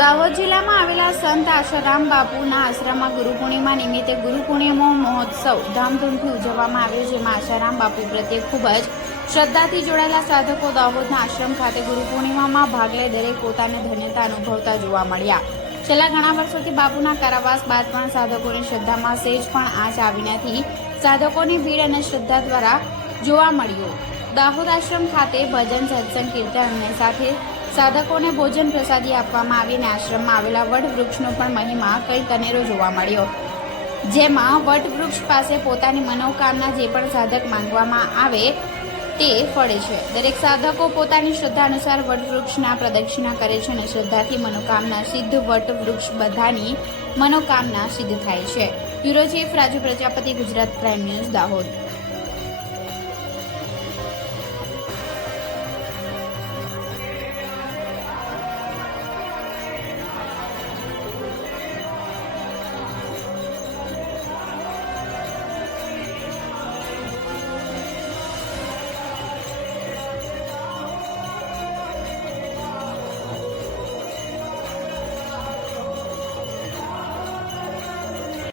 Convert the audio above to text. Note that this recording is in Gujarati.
દાહોદ જિલ્લામાં આવેલા સંત આશારામ બાપુના આશ્રમમાં ગુરુ પૂર્ણિમા નિમિત્તે ગુરુ પૂર્ણિમા મહોત્સવ ધામધૂમથી ઉજવવામાં આવ્યો, જેમાં આશારામ બાપુ પ્રત્યે ખૂબ જ શ્રદ્ધાથી જોડાયેલા સાધકો દાહોદના આશ્રમ ખાતે ગુરુ પૂર્ણિમામાં ભાગ લઈ દરેક પોતાને ધન્યતા અનુભવતા જોવા મળ્યા. છેલ્લા ઘણા વર્ષોથી બાપુના કારાવાસ બાદ પણ સાધકોની શ્રદ્ધામાં સેજ પણ આંચ આવી નથી. સાધકોની ભીડ અને શ્રદ્ધા દ્વારા જોવા મળ્યું. દાહોદ આશ્રમ ખાતે ભજન, સત્સંગ, કીર્તન અને સાથે સાધકોને ભોજન પ્રસાદી આપવામાં આવી અને આશ્રમમાં આવેલા વટ વૃક્ષનો પણ મહિમા કંઈક અનેરો જોવા મળ્યો, જેમાં વટ વૃક્ષ પાસે પોતાની મનોકામના જે પણ સાધક માંગવામાં આવે તે ફળે છે. દરેક સાધકો પોતાની શ્રદ્ધા અનુસાર વટ વૃક્ષના પ્રદક્ષિણા કરે છે અને શ્રદ્ધાથી મનોકામના સિદ્ધ. વટ વૃક્ષ બધાની મનોકામના સિદ્ધ થાય છે. Bureau chief Raju Prajapati, Gujarat prime news, Dahod.